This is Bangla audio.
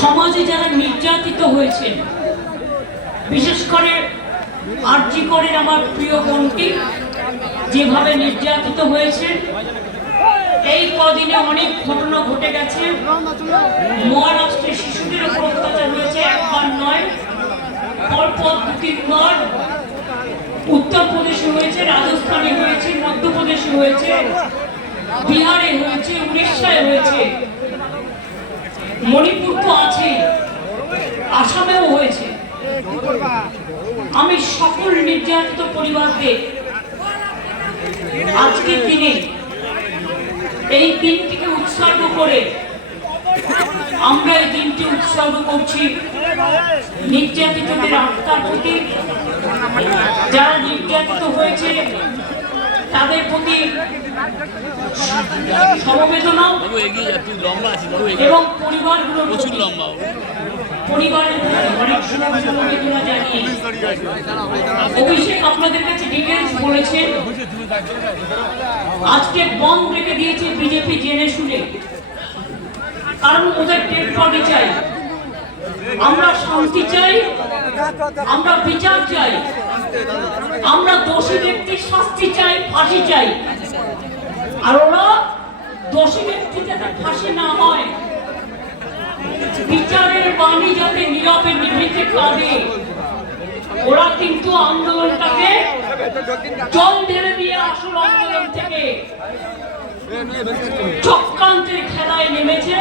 সমাজে যারা নির্যাতিত হয়েছে, বিশেষ করে আরজি করের আমার প্রিয় বোনটি যেভাবে নির্যাতিত হয়েছে, এই কদিনে অনেক ঘটনা ঘটে গেছে। মহারাষ্ট্রে শিশুদের উপর অত্যাচার হয়েছে, একবার নয়, পরপর 2-3 বার। উত্তরপ্রদেশে হয়েছে, রাজস্থানে হয়েছে, মধ্যপ্রদেশে হয়েছে, বিহারে হয়েছে, উড়িষ্যায় হয়েছে, মণিপুর তো আছে, আসামেও হয়েছে। আমি সকল নির্যাতিত পরিবারকে আজকের দিনে এই দিনটিকে উৎসর্গ করে আমরা এই দিনটি উৎসর্গ করছি নির্যাতিতদের আত্মার প্রতি, যারা নির্যাতিত হয়েছে তাদের প্রতি সমবেদনা এবং পরিবারের অনেক সমবেদনা জানিয়ে অভিষেক আপনাদের কাছে ডিটেলস বলেছেন। আজকে বন্ধ রেখে দিয়েছে বিজেপি জেনে শুনে, কারণ ওদের ডেড বডি চাই। আমরা শান্তি চাই, আমরা বিচার চাই, আমরা দোষী ব্যক্তির শাস্তি চাই, ফাঁসি চাই। আর ওরা দোষী ব্যক্তি যাতে ফাঁসি না হয়, বিচারের বাণী যাতে নীরবে নিভৃতে কাঁদে, ওরা কিন্তু আন্দোলনটাকে জল ঢেলে দিয়ে আসল আন্দোলন থেকে চক্রান্তের খেলায় নেমেছে।